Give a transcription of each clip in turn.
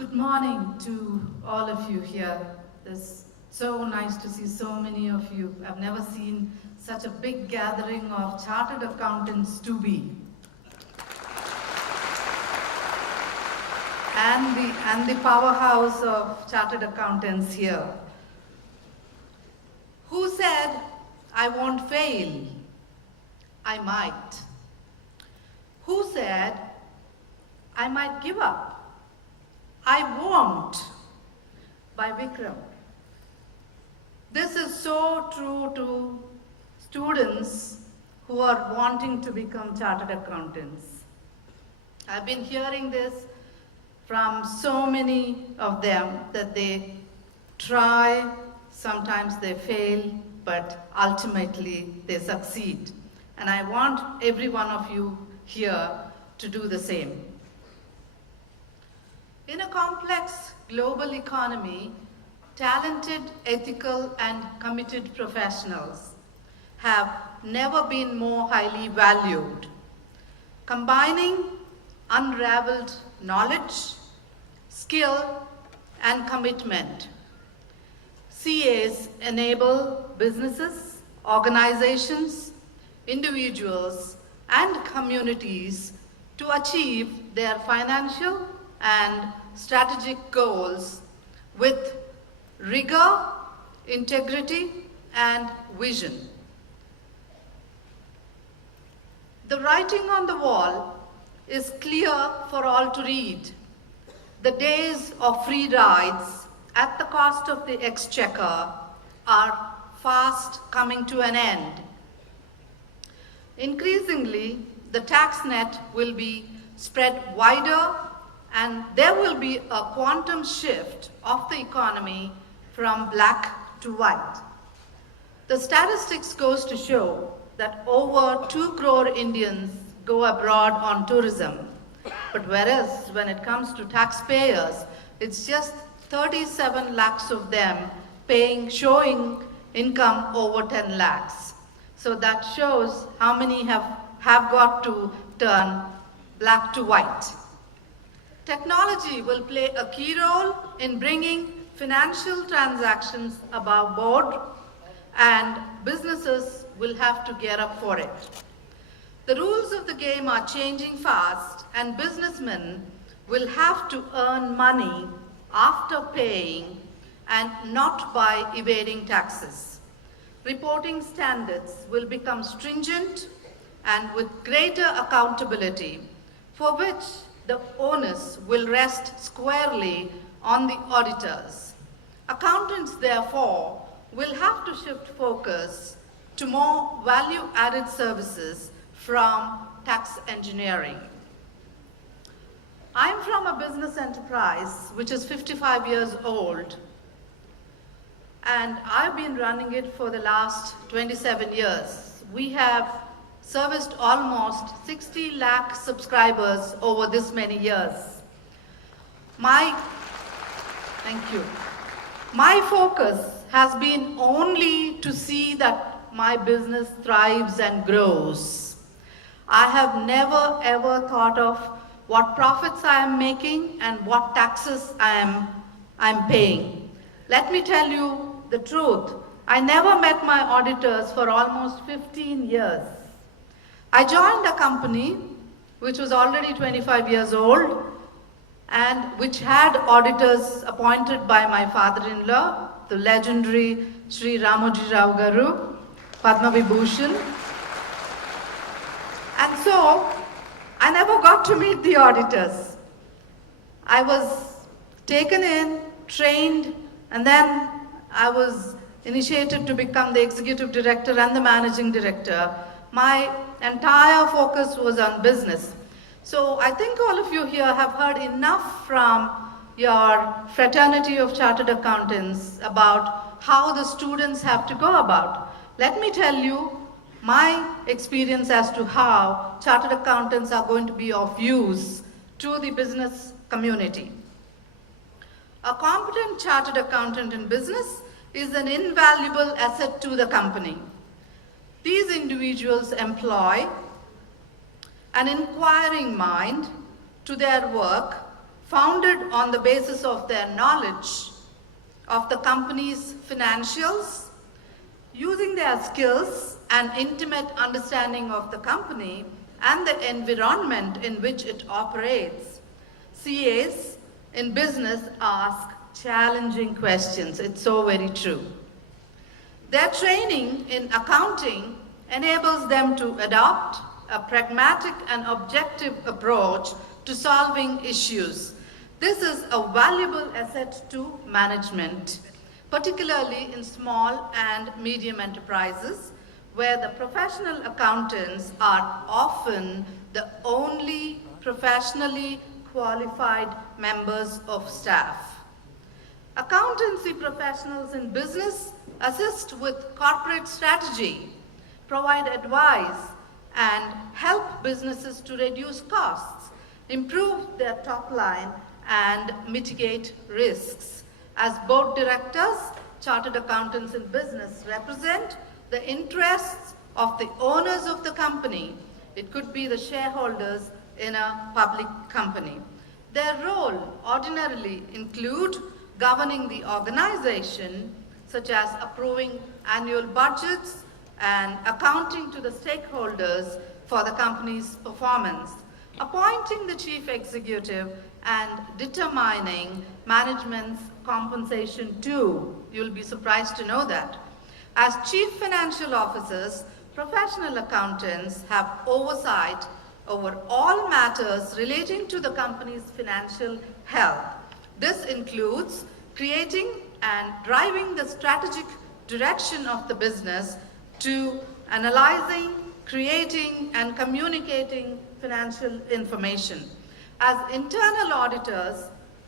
Good morning to all of you here. It's so nice to see so many of you. I've never seen such a big gathering of chartered accountants to be. And the powerhouse of chartered accountants here. Who said, I won't fail? I might. Who said, I might give up? I won't, by Vikram. This is so true to students who are wanting to become chartered accountants. I've been hearing this from so many of them that they try, sometimes they fail, but ultimately they succeed. And I want every one of you here to do the same. In a complex global economy, talented, ethical, and committed professionals have never been more highly valued. Combining unraveled knowledge, skill, and commitment, CAs enable businesses, organizations, individuals, and communities to achieve their financial and strategic goals with rigor, integrity, and vision. The writing on the wall is clear for all to read. The days of free rides at the cost of the exchequer are fast coming to an end. Increasingly, the tax net will be spread wider, and there will be a quantum shift of the economy from black to white. The statistics goes to show that over 2 crore Indians go abroad on tourism. But whereas when it comes to taxpayers, it's just 37 lakhs of them showing income over 10 lakhs. So that shows how many have got to turn black to white. Technology will play a key role in bringing financial transactions above board, and businesses will have to gear up for it. The rules of the game are changing fast, and businessmen will have to earn money after paying and not by evading taxes. Reporting standards will become stringent and with greater accountability, for which the onus will rest squarely on the auditors. Accountants, therefore, will have to shift focus to more value-added services from tax engineering. I'm from a business enterprise which is 55 years old, and I've been running it for the last 27 years. We have serviced almost 60 lakh subscribers over this many years. Thank you. My focus has been only to see that my business thrives and grows. I have never ever thought of what profits I am making and what taxes I'm paying. Let me tell you the truth. I never met my auditors for almost 15 years. I joined a company which was already 25 years old and which had auditors appointed by my father-in-law, the legendary Sri Sailaja Kiron garu, Padma Vibhushan. And so, I never got to meet the auditors. I was taken in, trained, and then I was initiated to become the executive director and the managing director. My entire focus was on business. So I think all of you here have heard enough from your fraternity of chartered accountants about how the students have to go about. Let me tell you my experience as to how chartered accountants are going to be of use to the business community. A competent chartered accountant in business is an invaluable asset to the company. These individuals employ an inquiring mind to their work, founded on the basis of their knowledge of the company's financials, using their skills and intimate understanding of the company and the environment in which it operates. CAs in business ask challenging questions. It's so very true. Their training in accounting enables them to adopt a pragmatic and objective approach to solving issues. This is a valuable asset to management, particularly in small and medium enterprises, where the professional accountants are often the only professionally qualified members of staff. Accountancy professionals in business assist with corporate strategy, provide advice, and help businesses to reduce costs, improve their top line, and mitigate risks. As board directors, chartered accountants in business represent the interests of the owners of the company. It could be the shareholders in a public company. Their role ordinarily include governing the organization, such as approving annual budgets and accounting to the stakeholders for the company's performance, appointing the chief executive, and determining management's compensation too. You'll be surprised to know that. As chief financial officers, professional accountants have oversight over all matters relating to the company's financial health. This includes creating and driving the strategic direction of the business to analyzing, creating, and communicating financial information. As internal auditors,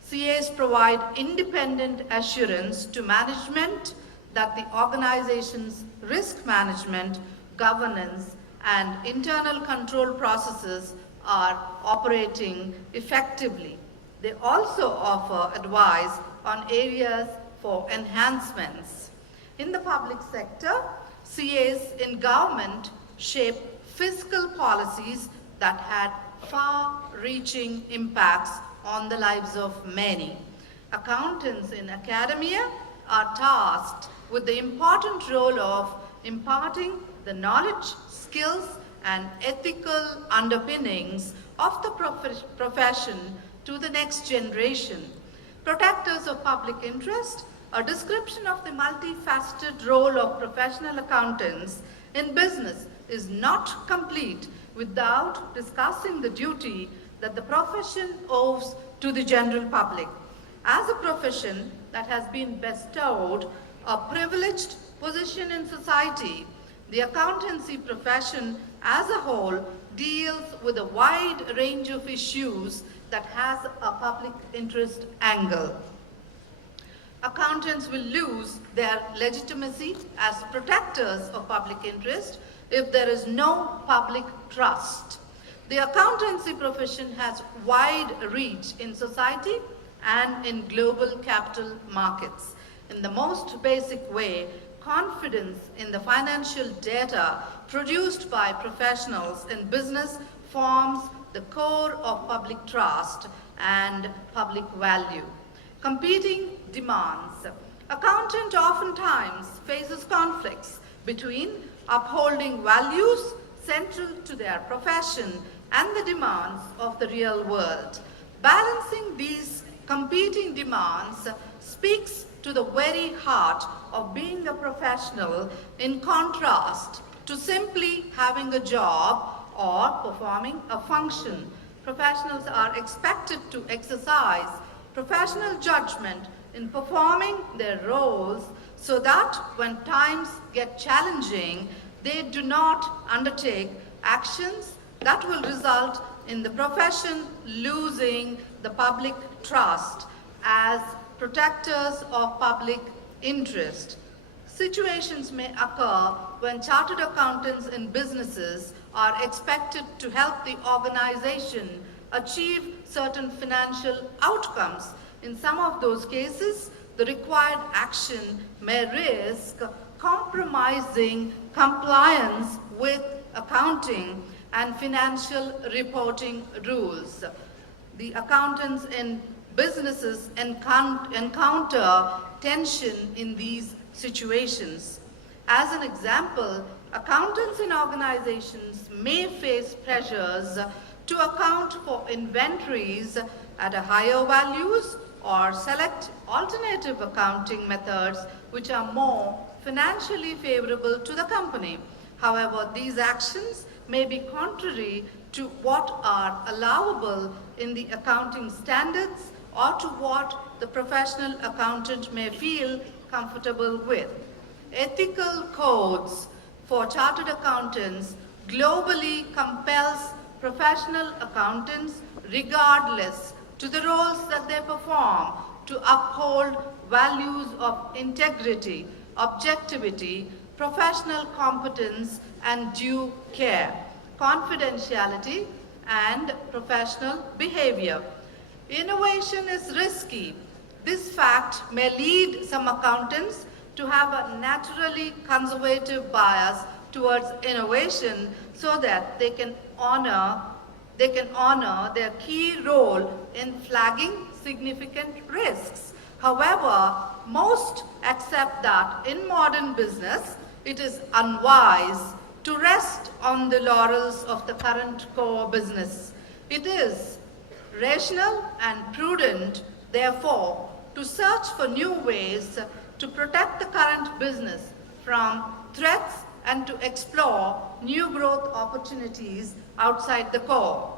CAs provide independent assurance to management that the organization's risk management, governance, and internal control processes are operating effectively. They also offer advice on areas for enhancements. In the public sector, CAs in government shape fiscal policies that had far-reaching impacts on the lives of many. Accountants in academia are tasked with the important role of imparting the knowledge, skills, and ethical underpinnings of the profession to the next generation. Protectors of public interest, a description of the multifaceted role of professional accountants in business is not complete without discussing the duty that the profession owes to the general public. As a profession that has been bestowed a privileged position in society, the accountancy profession as a whole deals with a wide range of issues that has a public interest angle. Accountants will lose their legitimacy as protectors of public interest if there is no public trust. The accountancy profession has wide reach in society and in global capital markets. In the most basic way, confidence in the financial data produced by professionals in business forms the core of public trust and public value. Competing demands. Accountant oftentimes faces conflicts between upholding values central to their profession and the demands of the real world. Balancing these competing demands speaks to the very heart of being a professional, in contrast to simply having a job or performing a function. Professionals are expected to exercise professional judgment in performing their roles so that when times get challenging, they do not undertake actions that will result in the profession losing the public trust as protectors of public interest. Situations may occur when chartered accountants in businesses are expected to help the organization achieve certain financial outcomes. In some of those cases, the required action may risk compromising compliance with accounting and financial reporting rules. The accountants in businesses encounter tension in these situations. As an example, accountants in organizations may face pressures to account for inventories at a higher values or select alternative accounting methods which are more financially favorable to the company. However, these actions may be contrary to what are allowable in the accounting standards or to what the professional accountant may feel comfortable with. Ethical codes for chartered accountants globally compels professional accountants, regardless to the roles that they perform, to uphold values of integrity, objectivity, professional competence and due care, confidentiality and professional behavior. Innovation is risky. This fact may lead some accountants to have a naturally conservative bias towards innovation so that they can honor their key role in flagging significant risks. However, most accept that in modern business, it is unwise to rest on the laurels of the current core business. It is rational and prudent, therefore, to search for new ways to protect the current business from threats and to explore new growth opportunities outside the core.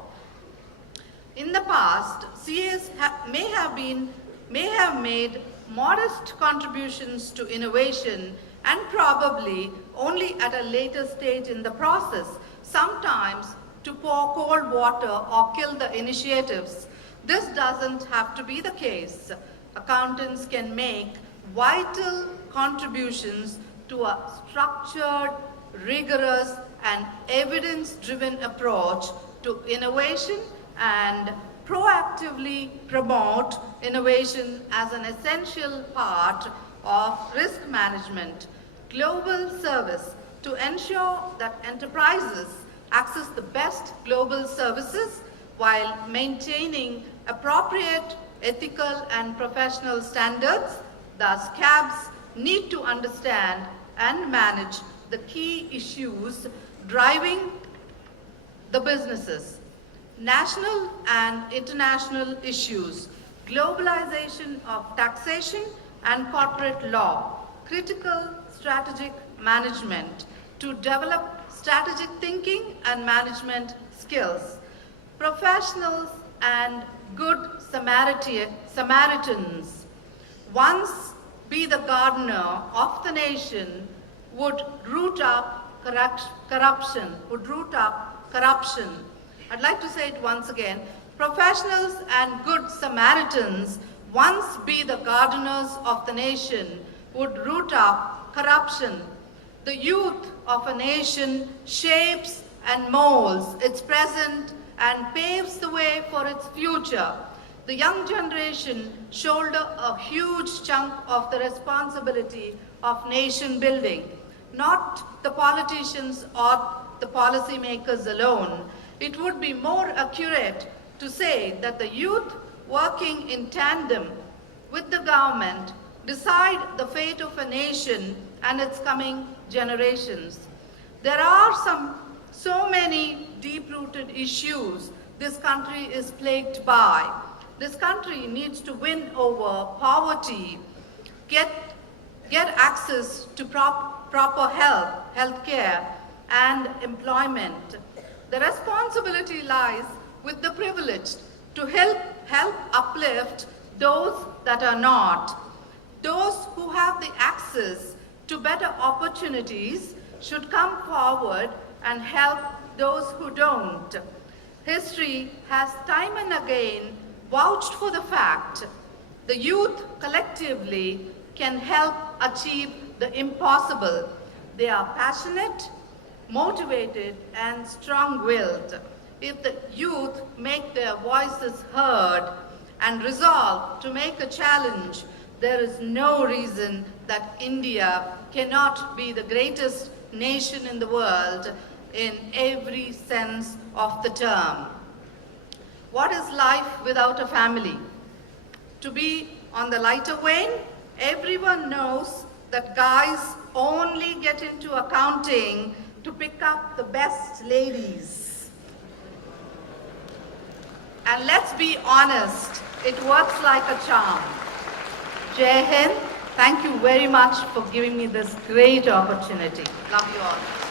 In the past, CAs may have made modest contributions to innovation and probably only at a later stage in the process, sometimes to pour cold water or kill the initiatives. This doesn't have to be the case. Accountants can make vital contributions to a structured, rigorous, and evidence-driven approach to innovation and proactively promote innovation as an essential part of risk management. Global service to ensure that enterprises access the best global services while maintaining appropriate ethical and professional standards. Thus, CABs need to understand and manage the key issues driving the businesses. National and international issues, globalization of taxation and corporate law, critical strategic management to develop strategic thinking and management skills. Professionals and good Samaritans. Once be the gardener of the nation would root up corruption. I'd like to say it once again. Professionals and good Samaritans, once be the gardeners of the nation, would root up corruption. The youth of a nation shapes and molds its present and paves the way for its future. The young generation shoulder a huge chunk of the responsibility of nation building, not the politicians or the policymakers alone. It would be more accurate to say that the youth working in tandem with the government decide the fate of a nation and its coming generations. There are so many deep-rooted issues this country is plagued by. This country needs to win over poverty, get access to proper health care and employment. The responsibility lies with the privileged to help uplift those that are not. Those who have the access to better opportunities should come forward and help those who don't. History has time and again vouched for the fact the youth collectively can help achieve the impossible. They are passionate, motivated, and strong-willed. If the youth make their voices heard and resolve to make a challenge, there is no reason that India cannot be the greatest nation in the world in every sense of the term. What is life without a family? To be on the lighter vein, everyone knows that guys only get into accounting to pick up the best ladies. And let's be honest, it works like a charm. Jai Hind, thank you very much for giving me this great opportunity. Love you all.